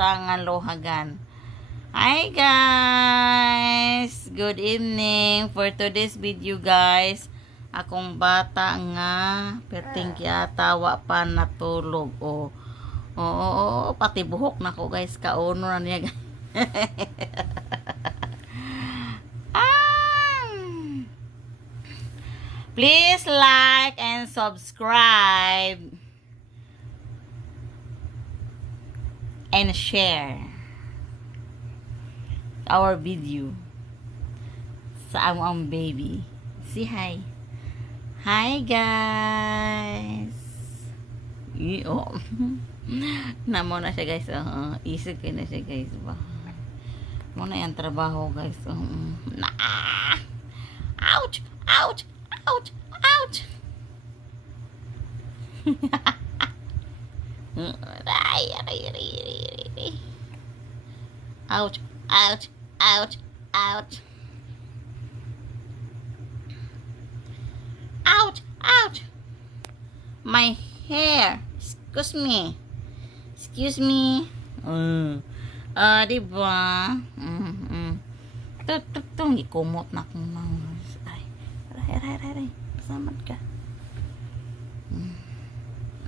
bata nga lohagan. Hi guys! Good evening for today's video guys. Akong bata nga perting tawa pa natulog. Oo, pati buhok na ko guys. Kauno na niya guys. Please like and subscribe and share our video sa among baby. Say hi. Hi guys. Namo na siya guys. Isig ko na siya guys. Muna yung trabaho guys. Ouch! Ouch! Ouch! Ouch! Ouch! Ouch! Ouch! Ouch! Ouch! Ouch! My hair! Excuse me. Excuse me. Diba? Itong ikumot na kong mga. Aray. Pasamad ka.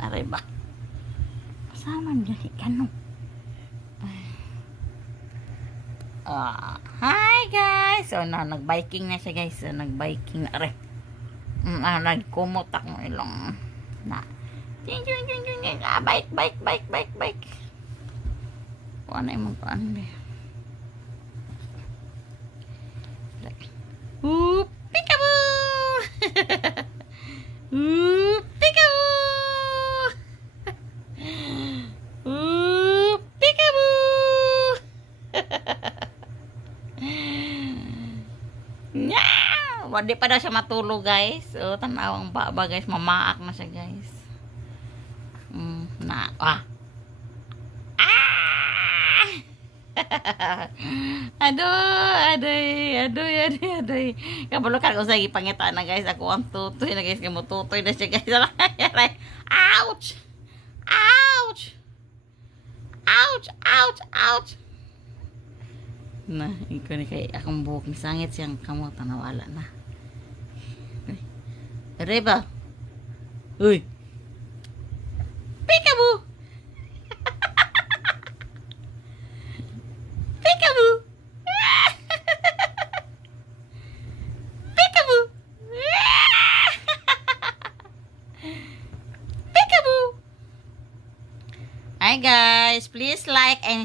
Aray ba? Pasamad ka. Ikano? Hi guys! So, nag-biking na siya guys. So, nag-biking na. Aray. Nagkumot akong ilong. Bike. Kuha na yung magpaan. Peekaboo! Peekaboo! Peekaboo! Wadi pa daw siya matulog guys. Tanawang baba guys. Mamaak na siya guys. Adoy. Kabalo ka ko sa ipangita na guys. Ako ang tutoy na guys. Kamututoy na siya guys. Ouch! Ouch! Ouch! Ouch! Ouch! Na, ikaw ni kay akong buhok ni sangit siyang kamot nawala na. Reba. Uy. Peekaboo. Peekaboo. Peekaboo. Peekaboo. Hi guys, please like and